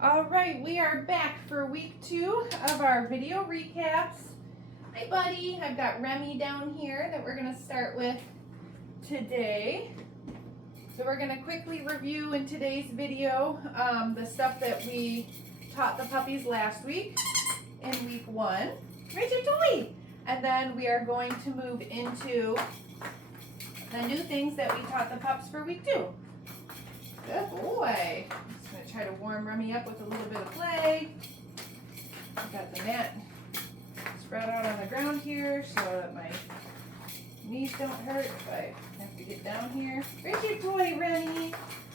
All right, we are back for week 2 of our video recaps. Hi, buddy. I've got Remy down here that we're going to start with today. So we're going to quickly review in today's video the stuff that we taught the puppies last week in week 1. Where's your toy? And then we are going to move into the new things that we taught the pups for week 2. Good boy. I'm just going to try to warm Remy up with a little bit of play. I've got the mat spread out on the ground here so that my knees don't hurt if I have to get down here. Where's your toy, Remy?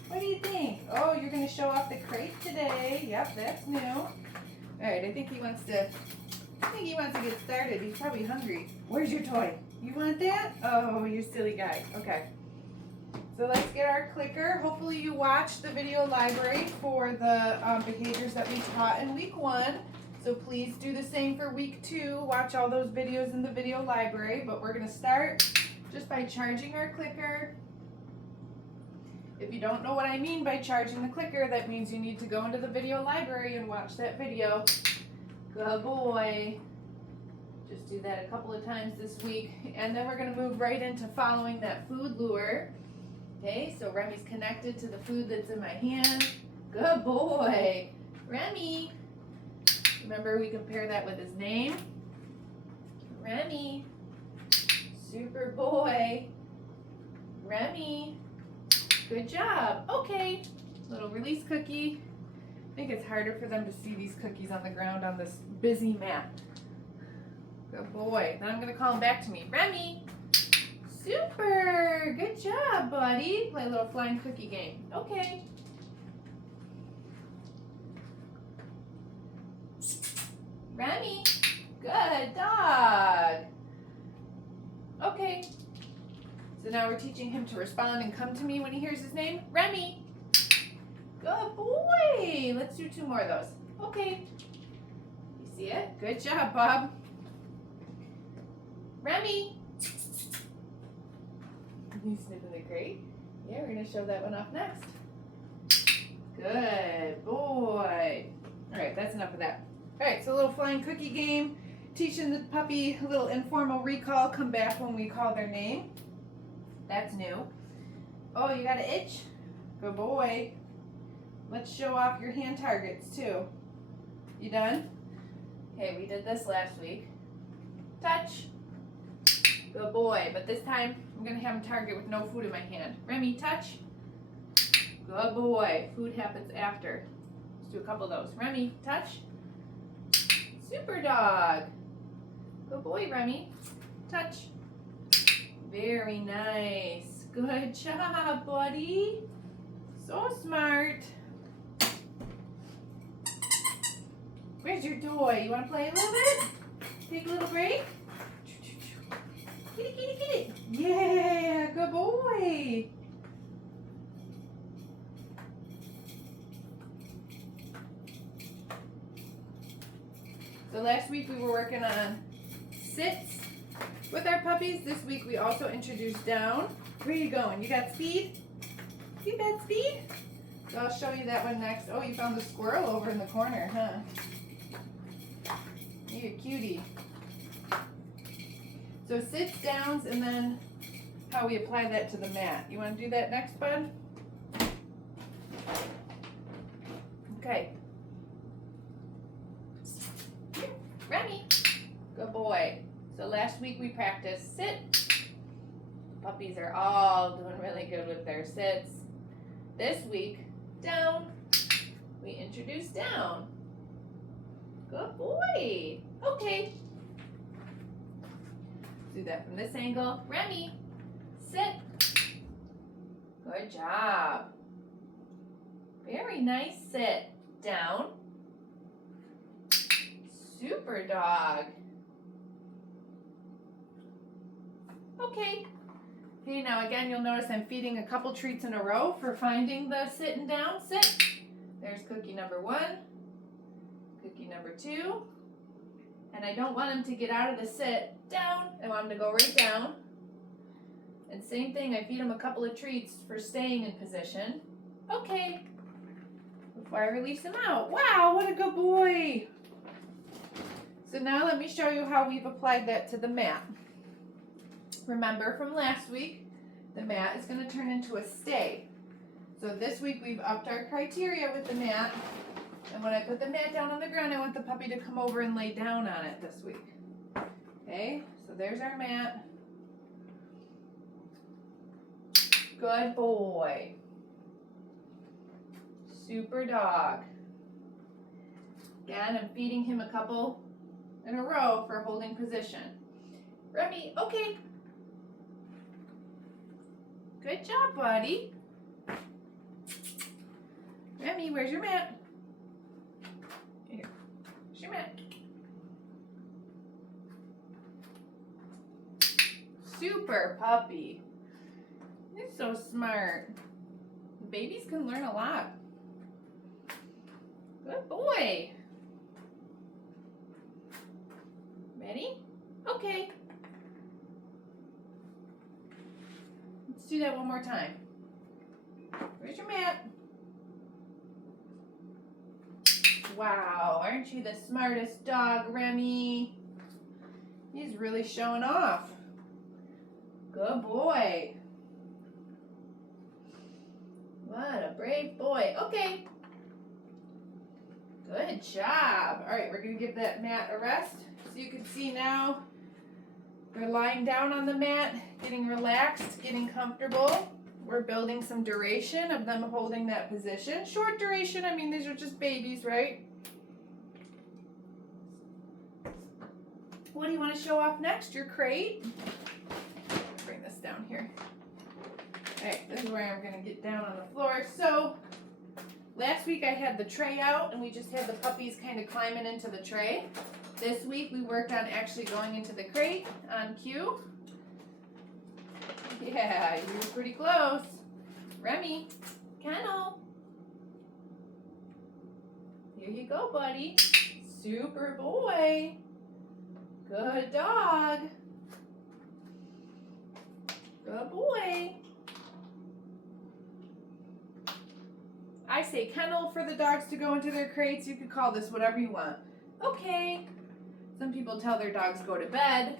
What do you think? Oh, you're going to show off the crate today. Yep, that's new. All right, I think he wants to get started. He's probably hungry. Where's your toy? You want that? Oh, you silly guy. Okay. So let's get our clicker. Hopefully you watched the video library for the behaviors that we taught in week 1. So please do the same for week 2. Watch all those videos in the video library. But we're going to start just by charging our clicker. If you don't know what I mean by charging the clicker, that means you need to go into the video library and watch that video. Good boy. Just do that a couple of times this week. And then we're going to move right into following that food lure. Okay, so Remy's connected to the food that's in my hand. Good boy. Remy. Remember, we compare that with his name. Remy. Super boy. Remy. Good job. Okay. Little release cookie. I think it's harder for them to see these cookies on the ground on this busy mat. Good boy. Then I'm going to call him back to me. Remy. Super! Good job, buddy. Play a little flying cookie game. Okay. Remy. Good dog. Okay. So now we're teaching him to respond and come to me when he hears his name. Remy. Good boy. Let's do 2 more of those. Okay. You see it? Good job, Bob. Remy. You sniffing the crate? Yeah, we're going to show that one off next. Good boy. All right, that's enough of that. All right, so a little flying cookie game. Teaching the puppy a little informal recall. Come back when we call their name. That's new. Oh, you got an itch? Good boy. Let's show off your hand targets too. You done? Okay, we did this last week. Touch. Good boy, but this time I'm going to have him target with no food in my hand. Remy, touch. Good boy. Food happens after. Let's do a couple of those. Remy, touch. Super dog. Good boy, Remy. Touch. Very nice. Good job, buddy. So smart. Where's your toy? You want to play a little bit? Take a little break? Get it, get it, get it. Yeah, good boy. So last week we were working on sits with our puppies. This week we also introduced down. Where are you going? You got speed? You got speed? So I'll show you that one next. Oh, you found the squirrel over in the corner, huh? You're a cutie. So sits, downs, and then how we apply that to the mat. You want to do that next, bud? Okay. Remy. Good boy. So last week we practiced sit. Puppies are all doing really good with their sits. This week, down. We introduced down. Good boy. Okay. Do that from this angle. Remy, sit. Good job. Very nice sit. Down. Super dog. Okay. Okay, now again, you'll notice I'm feeding a couple treats in a row for finding the sit and down. Sit. There's cookie number 1. Cookie number 2. And I don't want him to get out of the sit. Down. I want him to go right down. And same thing, I feed him a couple of treats for staying in position. Okay. before I release him out. Wow, what a good boy. So now let me show you how we've applied that to the mat. Remember from last week, the mat is going to turn into a stay. So this week we've upped our criteria with the mat. And when I put the mat down on the ground, I want the puppy to come over and lay down on it this week. Okay, so there's our mat. Good boy. Super dog. Again, I'm feeding him a couple in a row for holding position. Remy, okay. Good job, buddy. Remy, where's your mat? Here, here's your mat. Super puppy. You're so smart. Babies can learn a lot. Good boy. Ready? Okay. Let's do that one more time. Where's your mat? Wow, aren't you the smartest dog, Remy? He's really showing off. Good boy. What a brave boy. Okay. Good job. All right, we're going to give that mat a rest. So you can see now they're lying down on the mat, getting relaxed, getting comfortable. We're building some duration of them holding that position. Short duration, I mean, these are just babies, right? What do you want to show off next? Your crate? Bring this down here. All right, this is where I'm going to get down on the floor. So last week I had the tray out and we just had the puppies kind of climbing into the tray. This week we worked on actually going into the crate on cue. Yeah, you were pretty close. Remy, kennel. Here you go, buddy. Super boy. Good dog. Good boy. I say kennel for the dogs to go into their crates. You could call this whatever you want. Okay. Some people tell their dogs go to bed.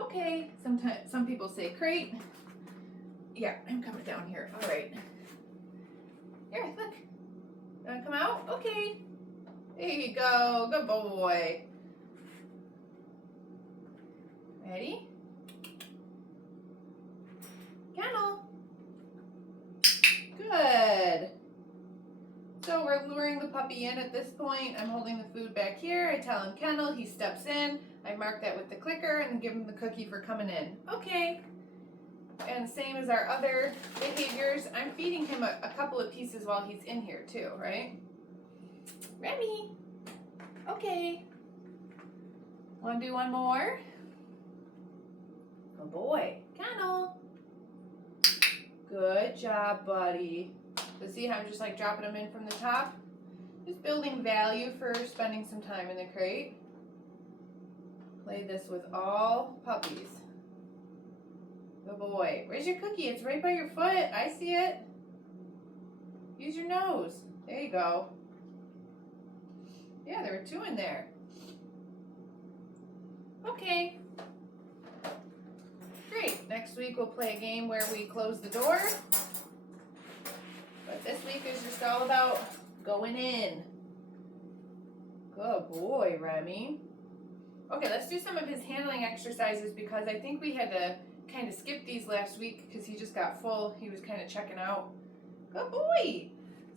Okay. Sometimes some people say crate. Yeah, I'm coming down here. All right. Here, look. You want to come out? Okay. There you go. Good boy. Ready? Kennel. Good. So we're luring the puppy in at this point. I'm holding the food back here. I tell him kennel. He steps in. I mark that with the clicker and give him the cookie for coming in. Okay. And same as our other behaviors, I'm feeding him a couple of pieces while he's in here too, right? Remy. Okay. Want to do one more? Good boy. Kennel. Good job, buddy. So see how I'm just like dropping them in from the top? Just building value for spending some time in the crate. Play this with all puppies. Good boy. Where's your cookie? It's right by your foot. I see it. Use your nose. There you go. Yeah, there were two in there. Okay. Great. Next week we'll play a game where we close the door. But this week is just all about going in. Good boy, Remy. Okay, let's do some of his handling exercises because I think we had to kind of skip these last week because he just got full. He was kind of checking out. Good boy.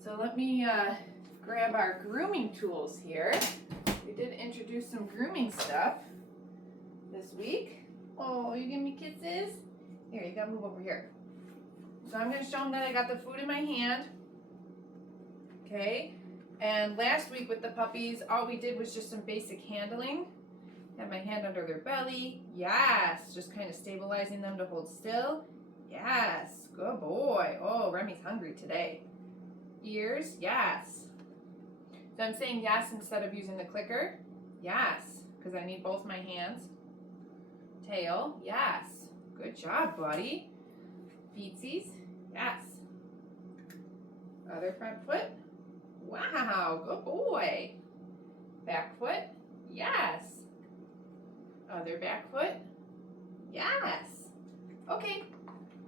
So let me grab our grooming tools here. We did introduce some grooming stuff this week. Oh, you give me kisses? Here, you gotta move over here. So I'm gonna show him that I got the food in my hand. Okay, and last week with the puppies, all we did was just some basic handling. Have my hand under their belly. Yes, just kind of stabilizing them to hold still. Yes, good boy. Oh, Remy's hungry today. Ears, yes. So I'm saying yes instead of using the clicker. Yes, because I need both my hands. Tail, yes. Good job, buddy. Feetsies, yes. Other front foot, Wow, good boy. Back foot. Yes. Other back foot. Yes. Okay.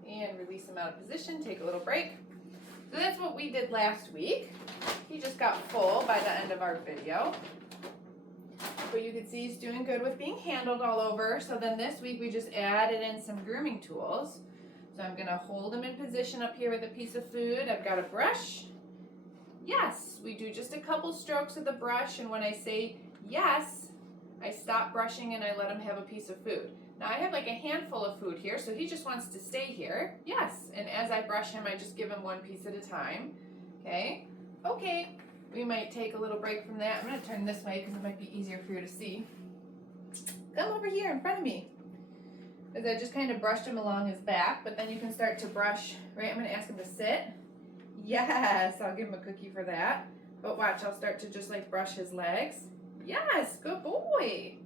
And release him out of position. Take a little break. So that's what we did last week. He just got full by the end of our video. But you can see he's doing good with being handled all over. So then this week we just added in some grooming tools. So I'm going to hold him in position up here with a piece of food. I've got a brush. Yes, we do just a couple strokes of the brush, and when I say yes, I stop brushing and I let him have a piece of food. Now I have like a handful of food here, so he just wants to stay here. Yes, and as I brush him, I just give him one piece at a time. Okay, okay, we might take a little break from that. I'm going to turn this way because it might be easier for you to see. Come over here in front of me. Because I just kind of brushed him along his back, but then you can start to brush, right? I'm going to ask him to sit. Yes, I'll give him a cookie for that. But watch, I'll start to just like brush his legs. Yes, good boy.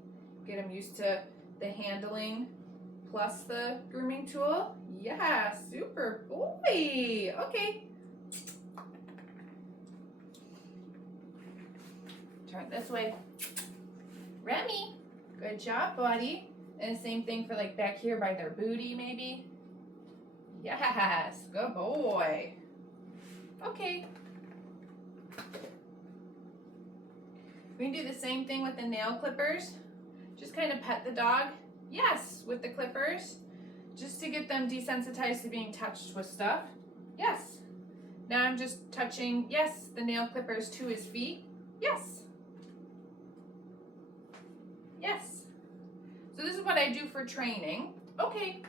Get him used to the handling plus the grooming tool. Yeah, super boy. Okay. Turn this way. Remy, good job, buddy. And same thing for like back here by their booty maybe. Yes, good boy. Okay. We can do the same thing with the nail clippers. Just kind of pet the dog. Yes, with the clippers. Just to get them desensitized to being touched with stuff. Yes. Now I'm just touching, yes, the nail clippers to his feet. Yes. Yes. So this is what I do for training. Okay.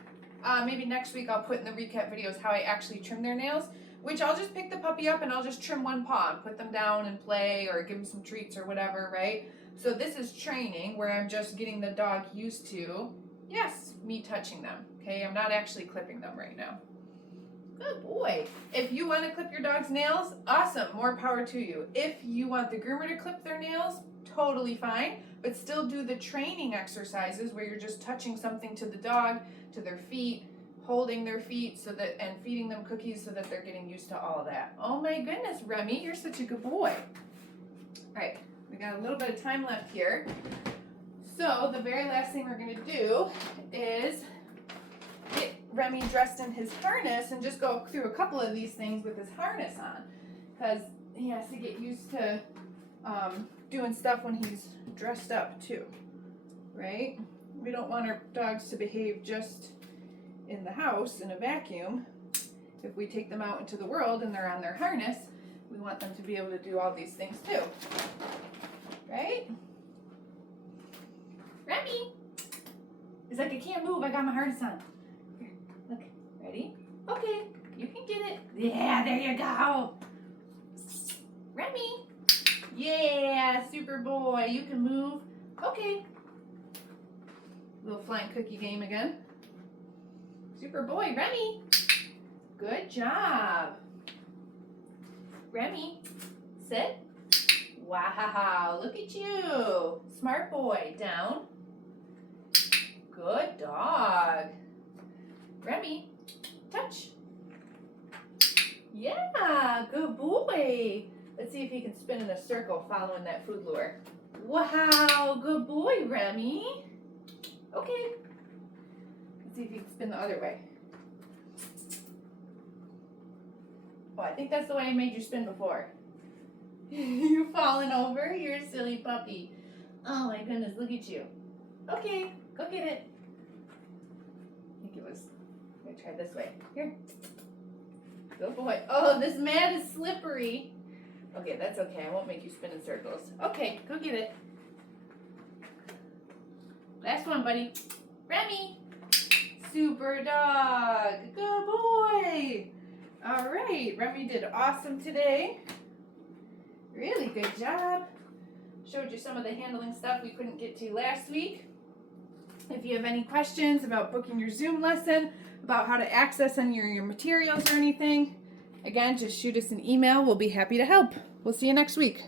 Maybe next week I'll put in the recap videos how I actually trim their nails. Which I'll just pick the puppy up and I'll just trim one paw and put them down and play or give them some treats or whatever, right? So this is training where I'm just getting the dog used to, yes, me touching them, okay? I'm not actually clipping them right now. Good boy. If you want to clip your dog's nails, awesome, more power to you. If you want the groomer to clip their nails, totally fine, but still do the training exercises where you're just touching something to the dog, to their feet, holding their feet so that and feeding them cookies so that they're getting used to all of that. Oh my goodness, Remy, you're such a good boy. All right, we got a little bit of time left here. So the very last thing we're going to do is get Remy dressed in his harness and just go through a couple of these things with his harness on because he has to get used to doing stuff when he's dressed up too, right? We don't want our dogs to behave just in the house in a vacuum. If we take them out into the world and they're on their harness, we want them to be able to do all these things too. Right? Remy! He's like, I can't move, I got my harness on. Here, look, ready? Okay, you can get it. Yeah, there you go. Remy! Yeah, super boy, you can move. Okay. Little flying cookie game again. Super boy, Remy. Good job. Remy, sit. Wow, look at you. Smart boy, down. Good dog. Remy, touch. Yeah, good boy. Let's see if he can spin in a circle following that food lure. Wow, good boy, Remy. Okay. Let's see if you can spin the other way. Oh, I think that's the way I made you spin before. You're falling over? You're a silly puppy. Oh my goodness, look at you. Okay, go get it. I think it was, I'm gonna try this way. Here. Good boy. Oh, this mat is slippery. Okay, that's okay. I won't make you spin in circles. Okay, go get it. Last one, buddy. Remy. Super dog. Good boy. All right, Remy did awesome today. Really good job. Showed you some of the handling stuff we couldn't get to last week. If you have any questions about booking your Zoom lesson, about how to access any of your materials or anything, again, just shoot us an email. We'll be happy to help. We'll see you next week.